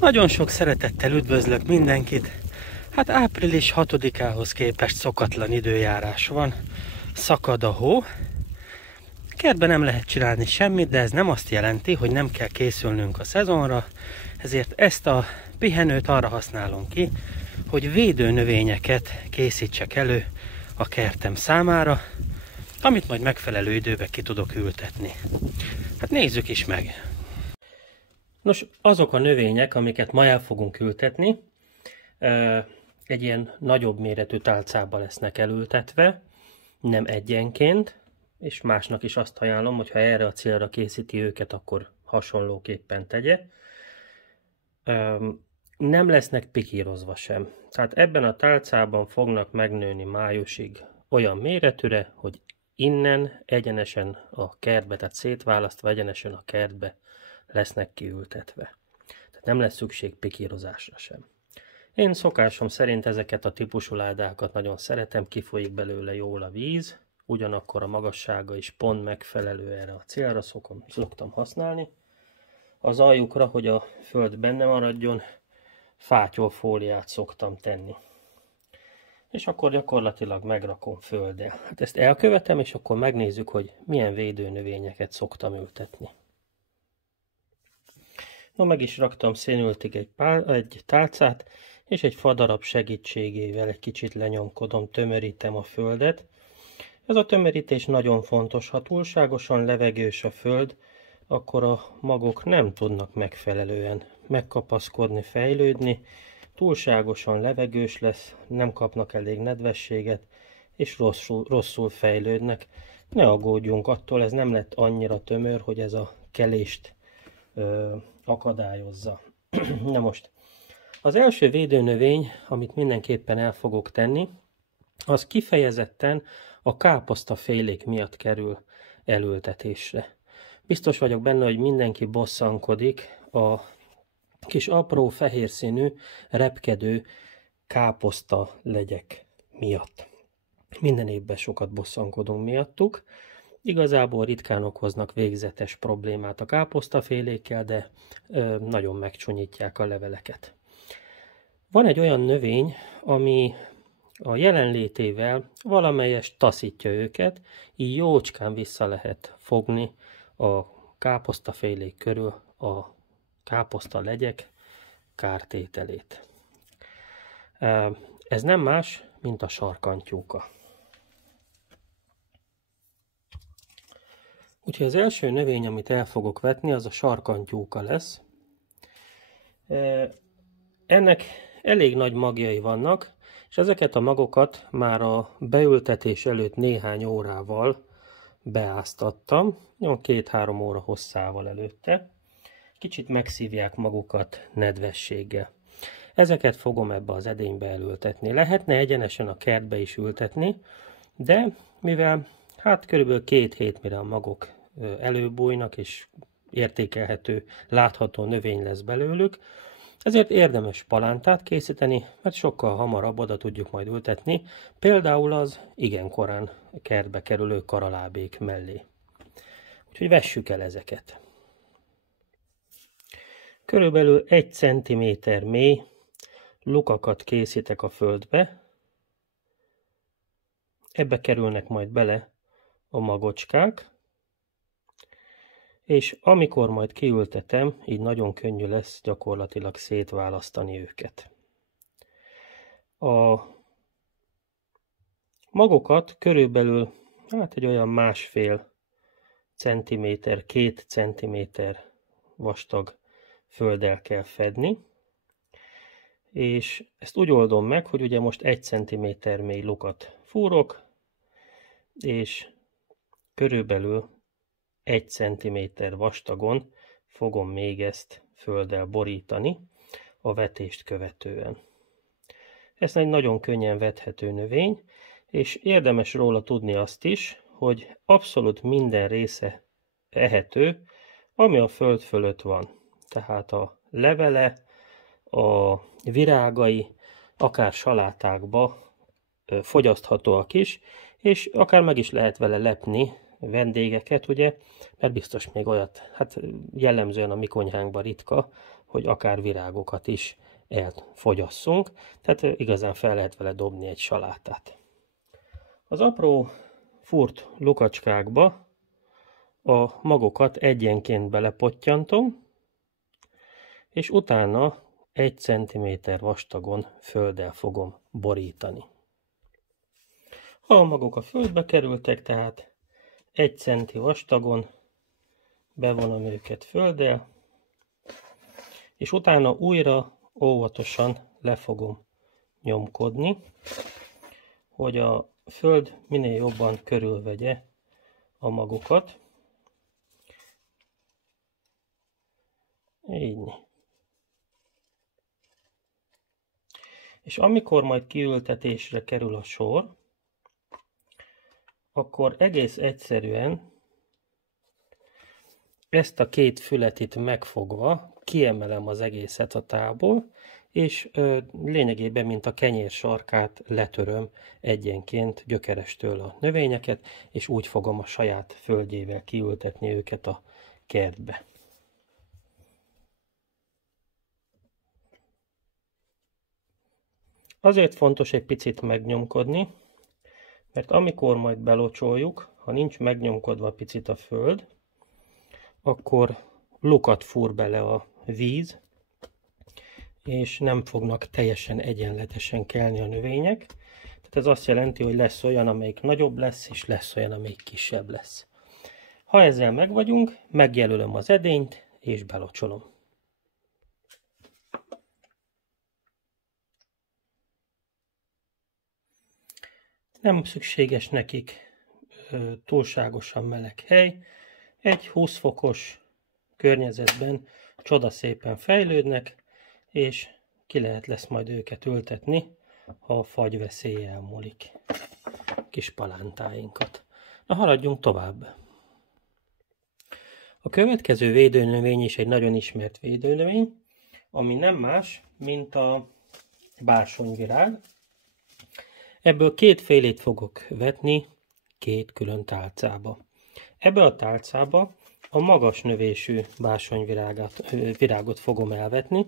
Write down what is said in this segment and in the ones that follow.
Nagyon sok szeretettel üdvözlök mindenkit. Hát április 6-ához képest szokatlan időjárás van. Szakad a hó. Kertben nem lehet csinálni semmit, de ez nem azt jelenti, hogy nem kell készülnünk a szezonra. Ezért ezt a pihenőt arra használom ki, hogy védőnövényeket készítsek elő a kertem számára, amit majd megfelelő időben ki tudok ültetni. Hát nézzük is meg! Nos, azok a növények, amiket ma el fogunk ültetni, egy ilyen nagyobb méretű tálcába lesznek elültetve, nem egyenként, és másnak is azt ajánlom, hogy ha erre a célra készíti őket, akkor hasonlóképpen tegye. Nem lesznek pikírozva sem. Tehát ebben a tálcában fognak megnőni májusig olyan méretűre, hogy innen egyenesen a kertbe, tehát szétválasztva egyenesen a kertbe lesznek kiültetve. Tehát nem lesz szükség pikírozásra sem. Én szokásom szerint ezeket a típusú ládákat nagyon szeretem, kifolyik belőle jól a víz, ugyanakkor a magassága is pont megfelelő erre a célra, szoktam használni. Az aljukra, hogy a föld benne maradjon, fátyolfóliát szoktam tenni. És akkor gyakorlatilag megrakom földdel. Hát ezt elkövetem, és akkor megnézzük, hogy milyen védőnövényeket szoktam ültetni. No, meg is raktam szénültig egy tálcát, és egy fadarab segítségével egy kicsit lenyomkodom, tömörítem a földet. Ez a tömörítés nagyon fontos, ha túlságosan levegős a föld, akkor a magok nem tudnak megfelelően megkapaszkodni, fejlődni, túlságosan levegős lesz, nem kapnak elég nedvességet, és rosszul fejlődnek. Ne aggódjunk attól, ez nem lett annyira tömör, hogy ez a kelést akadályozza. Na most, az első védőnövény, amit mindenképpen el fogok tenni, az kifejezetten a káposztafélék miatt kerül elültetésre. Biztos vagyok benne, hogy mindenki bosszankodik a kis apró fehér színű, repkedő káposzta legyek miatt. Minden évben sokat bosszankodunk miattuk. Igazából ritkán okoznak végzetes problémát a káposztafélékkel, de nagyon megcsonyítják a leveleket. Van egy olyan növény, ami a jelenlétével valamelyest taszítja őket, így jócskán vissza lehet fogni a káposztafélék körül a káposzta legyek kártételét. Ez nem más, mint a sarkantyúka. Úgyhogy az első növény, amit el fogok vetni, az a sarkantyúka lesz. Ennek elég nagy magjai vannak, és ezeket a magokat már a beültetés előtt néhány órával beáztattam, 2-3 óra hosszával előtte. Kicsit megszívják magukat nedvességgel. Ezeket fogom ebbe az edénybe elültetni. Lehetne egyenesen a kertbe is ültetni, de mivel hát körülbelül 2 hét mire a magok előbújnak, és értékelhető, látható növény lesz belőlük, ezért érdemes palántát készíteni, mert sokkal hamarabb oda tudjuk majd ültetni, például az igen korán kertbe kerülő karalábék mellé. Úgyhogy vessük el ezeket. Körülbelül 1 cm mély lukakat készítek a földbe, ebbe kerülnek majd bele a magocskák, és amikor majd kiültetem, így nagyon könnyű lesz gyakorlatilag szétválasztani őket. A magokat körülbelül egy olyan 1,5 cm, 2 cm vastag földdel kell fedni, és ezt úgy oldom meg, hogy ugye most 1 cm mély lukat fúrok, és körülbelül 1 cm vastagon fogom még ezt földdel borítani a vetést követően. Ez egy nagyon könnyen vethető növény, és érdemes róla tudni azt is, hogy abszolút minden része ehető, ami a föld fölött van. Tehát a levele, a virágai, akár salátákba fogyaszthatóak is, és akár meg is lehet vele lepni vendégeket, ugye, mert biztos még olyat, hát jellemzően a mi konyhánkban ritka, hogy akár virágokat is elfogyasszunk, tehát igazán fel lehet vele dobni egy salátát. Az apró furt lukacskákba a magokat egyenként belepottyantom, és utána 1 cm vastagon földdel fogom borítani. Ha a magok a földbe kerültek, tehát 1 cm vastagon bevonom őket földdel, és utána újra óvatosan le fogom nyomkodni, hogy a föld minél jobban körülvegye a magokat. Így. És amikor majd kiültetésre kerül a sor, akkor egész egyszerűen ezt a 2 fület itt megfogva kiemelem az egészet a tából, és lényegében, mint a kenyér sarkát letöröm egyenként gyökerestől a növényeket, és úgy fogom a saját földjével kiültetni őket a kertbe. Azért fontos egy picit megnyomkodni, mert amikor majd belocsoljuk, ha nincs megnyomkodva picit a föld, akkor lukat fúr bele a víz, és nem fognak teljesen egyenletesen kelni a növények. Tehát ez azt jelenti, hogy lesz olyan, amelyik nagyobb lesz, és lesz olyan, amelyik kisebb lesz. Ha ezzel megvagyunk, megjelölöm az edényt, és belocsolom. Nem szükséges nekik túlságosan meleg hely. Egy 20 fokos környezetben csodaszépen fejlődnek, és ki lesz majd őket ültetni, ha a fagyveszély elmúlik. Kis palántáinkat. Na, haladjunk tovább. A következő védőnövény is egy nagyon ismert védőnövény, ami nem más, mint a bársonyvirág. Ebből 2 félét fogok vetni 2 külön tálcába. Ebbe a tálcába a magas növésű bársonyvirágot fogom elvetni.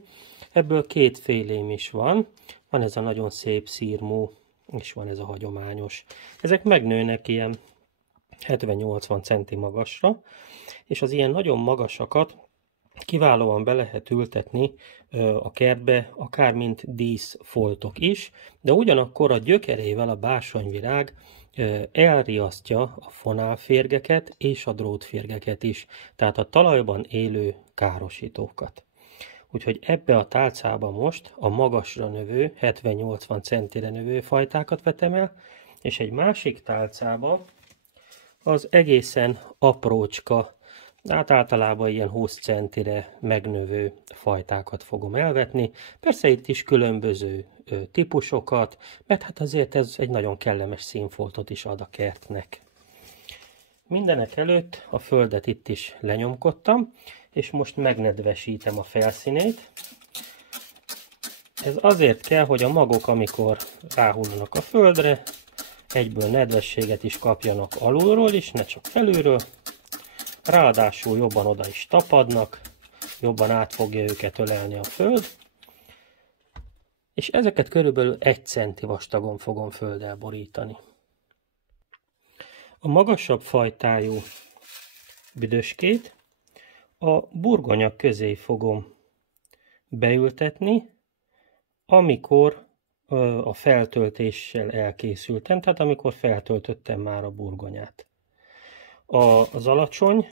Ebből 2 félém is van. Van ez a nagyon szép szirmú, és van ez a hagyományos. Ezek megnőnek ilyen 70-80 cm magasra, és az ilyen nagyon magasakat kiválóan be lehet ültetni a kertbe, akár mint díszfoltok is, de ugyanakkor a gyökerével a bársonyvirág elriasztja a fonálférgeket és a drótférgeket is, tehát a talajban élő károsítókat. Úgyhogy ebbe a tálcába most a magasra növő, 70-80 centire növő fajtákat vetem el, és egy másik tálcába az egészen aprócska, hát általában ilyen 20 centire megnövő fajtákat fogom elvetni. Persze itt is különböző típusokat, mert hát azért ez egy nagyon kellemes színfoltot is ad a kertnek. Mindenek előtt a földet itt is lenyomkodtam, és most megnedvesítem a felszínét. Ez azért kell, hogy a magok, amikor ráhullanak a földre, egyből nedvességet is kapjanak alulról is, ne csak felülről. Ráadásul jobban oda is tapadnak, jobban át fogja őket ölelni a föld. És ezeket körülbelül 1 centi vastagon fogom földdel borítani. A magasabb fajtájú büdöskét a burgonya közé fogom beültetni, amikor a feltöltéssel elkészültem, tehát amikor feltöltöttem már a burgonyát. Az alacsony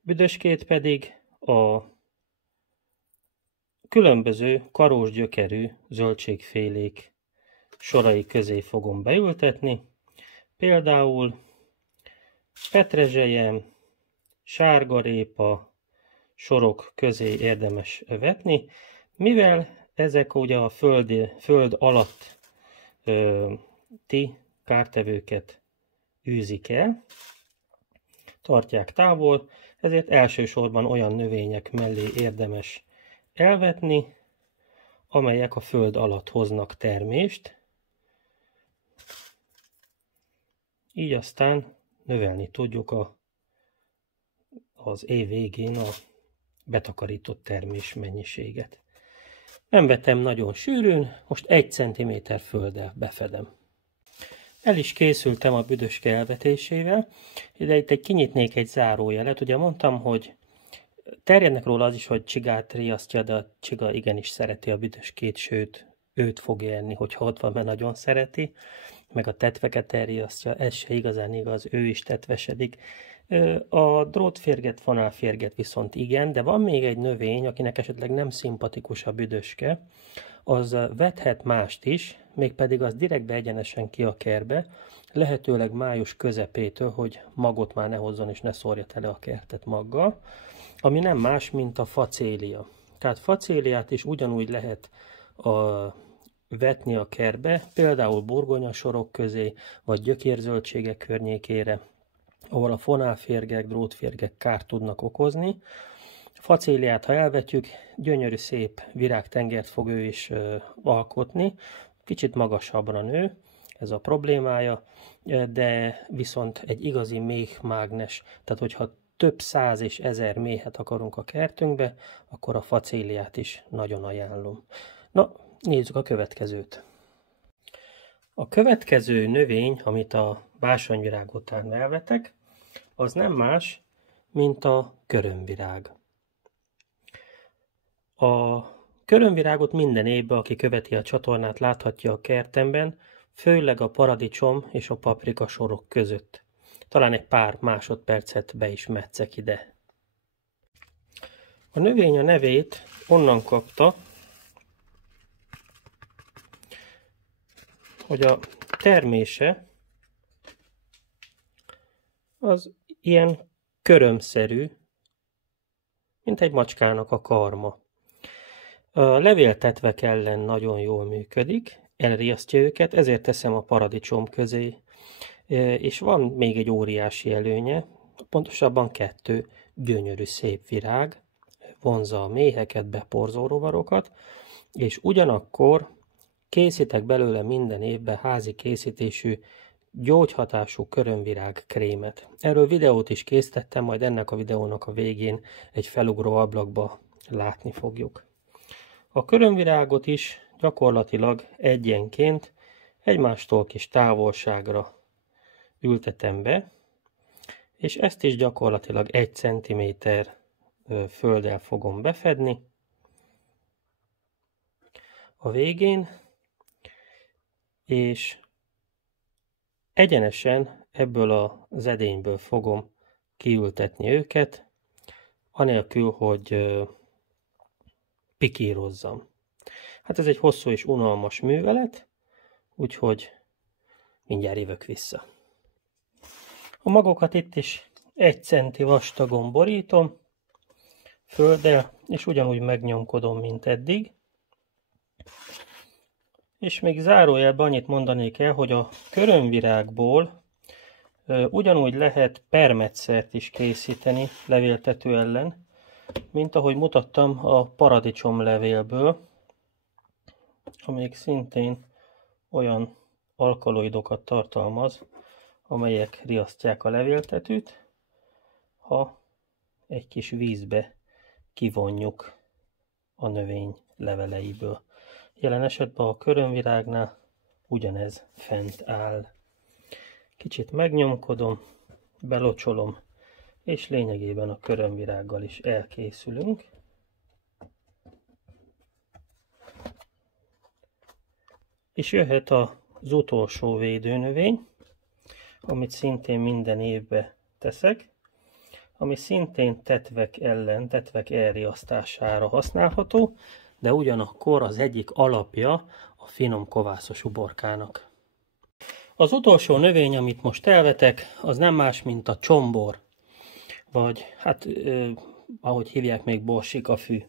büdöskét pedig a különböző karós gyökerű zöldségfélék sorai közé fogom beültetni. Például petrezselyem, sárgarépa sorok közé érdemes vetni, mivel ezek ugye a föld alatti kártevőket űzik el, tartják távol, ezért elsősorban olyan növények mellé érdemes elvetni, amelyek a föld alatt hoznak termést, így aztán növelni tudjuk az év végén a betakarított termés mennyiséget. Nem vetem nagyon sűrűn, most 1 cm földdel befedem. El is készültem a büdöske elvetésével, de itt kinyitnék egy zárójelet. Ugye mondtam, hogy terjednek róla az is, hogy csigát riasztja, de a csiga igenis szereti a büdöskét, sőt, őt fogja enni, hogyha ott van, mert nagyon szereti, meg a tetveket elriasztja, ez se igazán igaz, ő is tetvesedik. A drótférget, fonálférget viszont igen, de van még egy növény, akinek esetleg nem szimpatikus a büdöske, az vethet mást is, mégpedig az direktbe egyenesen ki a kertbe, lehetőleg május közepétől, hogy magot már ne hozzon és ne szórja tele a kertet maggal, ami nem más, mint a facélia. Tehát facéliát is ugyanúgy lehet vetni a kertbe, például burgonyasorok közé, vagy gyökérzöldségek környékére, ahol a fonálférgek, drótférgek kárt tudnak okozni. Facéliát, ha elvetjük, gyönyörű szép virágtengert fog ő is alkotni, kicsit magasabbra nő, ez a problémája, de viszont egy igazi méhmágnes, tehát hogyha több 100 és 1000 méhet akarunk a kertünkbe, akkor a facéliát is nagyon ajánlom. Na, nézzük a következőt. A következő növény, amit a bársonyvirág után elvetek, az nem más, mint a körömvirág. A körömvirágot minden évben, aki követi a csatornát, láthatja a kertemben, főleg a paradicsom és a paprika sorok között. Talán egy pár másodpercet be is metszek ide. A növény a nevét onnan kapta, hogy a termése az ilyen körömszerű, mint egy macskának a karma. A levéltetvek ellen nagyon jól működik, elriasztja őket, ezért teszem a paradicsom közé. És van még egy óriási előnye, pontosabban 2 gyönyörű szép virág, vonzza a méheket, beporzó rovarokat, és ugyanakkor készítek belőle minden évben házi készítésű, gyógyhatású körömvirág krémet. Erről videót is készítettem, majd ennek a videónak a végén egy felugró ablakba látni fogjuk. A körömvirágot is gyakorlatilag egyenként egymástól kis távolságra ültetem be, és ezt is gyakorlatilag 1 cm földdel fogom befedni. A végén, és egyenesen ebből az edényből fogom kiültetni őket, anélkül, hogy pikírozzam. Hát ez egy hosszú és unalmas művelet, úgyhogy mindjárt jövök vissza. A magokat itt is 1 cm vastagon borítom földdel, és ugyanúgy megnyomkodom, mint eddig. És még zárójelben annyit mondanék el, hogy a körömvirágból ugyanúgy lehet permetszert is készíteni levéltető ellen, mint ahogy mutattam a paradicsom levélből, amelyik szintén olyan alkaloidokat tartalmaz, amelyek riasztják a levéltetőt, ha egy kis vízbe kivonjuk a növény leveleiből. Jelen esetben a körömvirágnál ugyanez fent áll. Kicsit megnyomkodom, belocsolom, és lényegében a körömvirággal is elkészülünk. És jöhet az utolsó védőnövény, amit szintén minden évben teszek, ami szintén tetvek elriasztására használható, de ugyanakkor az egyik alapja a finom kovászos uborkának. Az utolsó növény, amit most elvetek, az nem más, mint a csombor, vagy hát ahogy hívják még, borsikafű.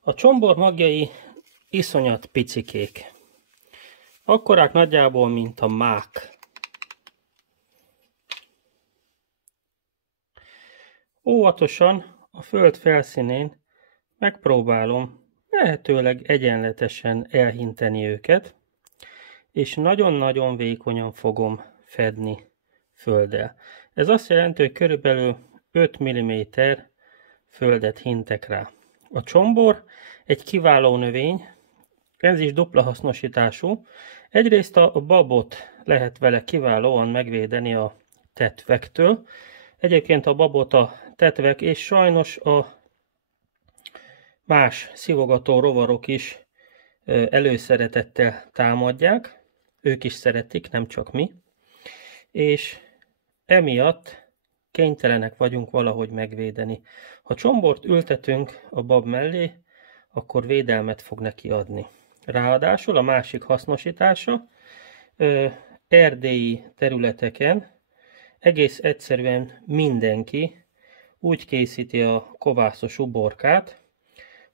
A csombor magjai iszonyat picikék. Akkorák nagyjából, mint a mák. Óvatosan a föld felszínén megpróbálom lehetőleg egyenletesen elhinteni őket, és nagyon-nagyon vékonyan fogom fedni földdel. Ez azt jelenti, hogy körülbelül 5 mm földet hintek rá. A csombor egy kiváló növény, ez is dupla hasznosítású. Egyrészt a babot lehet vele kiválóan megvédeni a tetvektől. Egyébként a babot a tetvek és sajnos a más szivogató rovarok is előszeretettel támadják. Ők is szeretik, nem csak mi. És emiatt kénytelenek vagyunk valahogy megvédeni. Ha csombort ültetünk a bab mellé, akkor védelmet fog neki adni. Ráadásul a másik hasznosítása, erdélyi területeken egész egyszerűen mindenki úgy készíti a kovászos uborkát,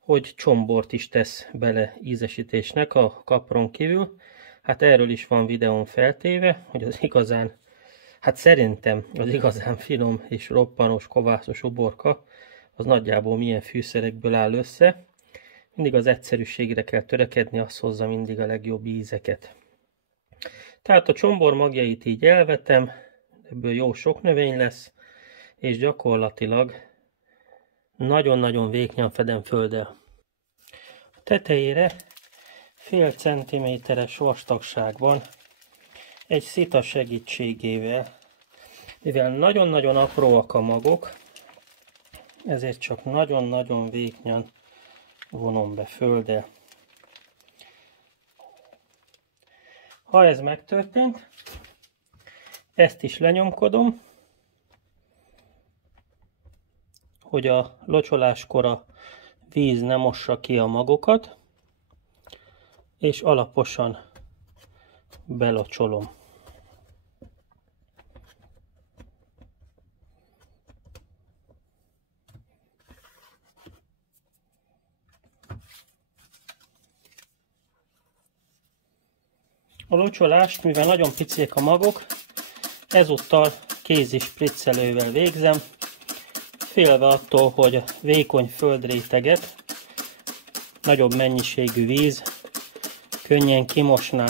hogy csombort is tesz bele ízesítésnek a kapron kívül. Hát erről is van videón feltéve, hogy az igazán, hát szerintem az igazán finom és roppanos kovászos uborka az nagyjából milyen fűszerekből áll össze. Mindig az egyszerűségre kell törekedni, az hozza mindig a legjobb ízeket. Tehát a csombor magjait így elvetem, ebből jó sok növény lesz, és gyakorlatilag nagyon-nagyon vékonyan fedem földdel. A tetejére fél centiméteres vastagságban egy szita segítségével, mivel nagyon-nagyon apróak a magok, ezért csak nagyon-nagyon vékonyan vonom be földdel. Ha ez megtörtént, ezt is lenyomkodom, hogy a locsoláskor a víz ne mossa ki a magokat, és alaposan belocsolom. A locsolást, mivel nagyon picik a magok, ezúttal kézi spriccelővel végzem, félve attól, hogy a vékony földréteget nagyobb mennyiségű víz könnyen kimosná.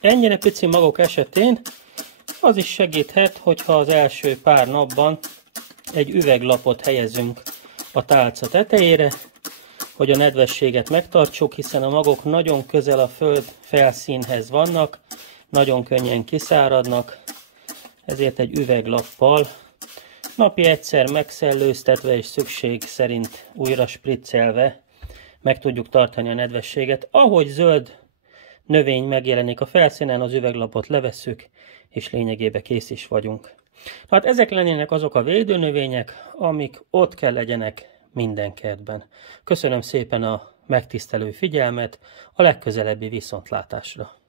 Ennyire pici magok esetén az is segíthet, hogyha az első pár napban egy üveglapot helyezünk a tálca tetejére, hogy a nedvességet megtartsuk, hiszen a magok nagyon közel a föld felszínhez vannak, nagyon könnyen kiszáradnak, ezért egy üveglappal napi egyszer megszellőztetve és szükség szerint újra spriccelve meg tudjuk tartani a nedvességet. Ahogy zöld növény megjelenik a felszínen, az üveglapot levesszük, és lényegében kész is vagyunk. Hát ezek lennének azok a védőnövények, amik ott kell legyenek minden kertben. Köszönöm szépen a megtisztelő figyelmet, a legközelebbi viszontlátásra!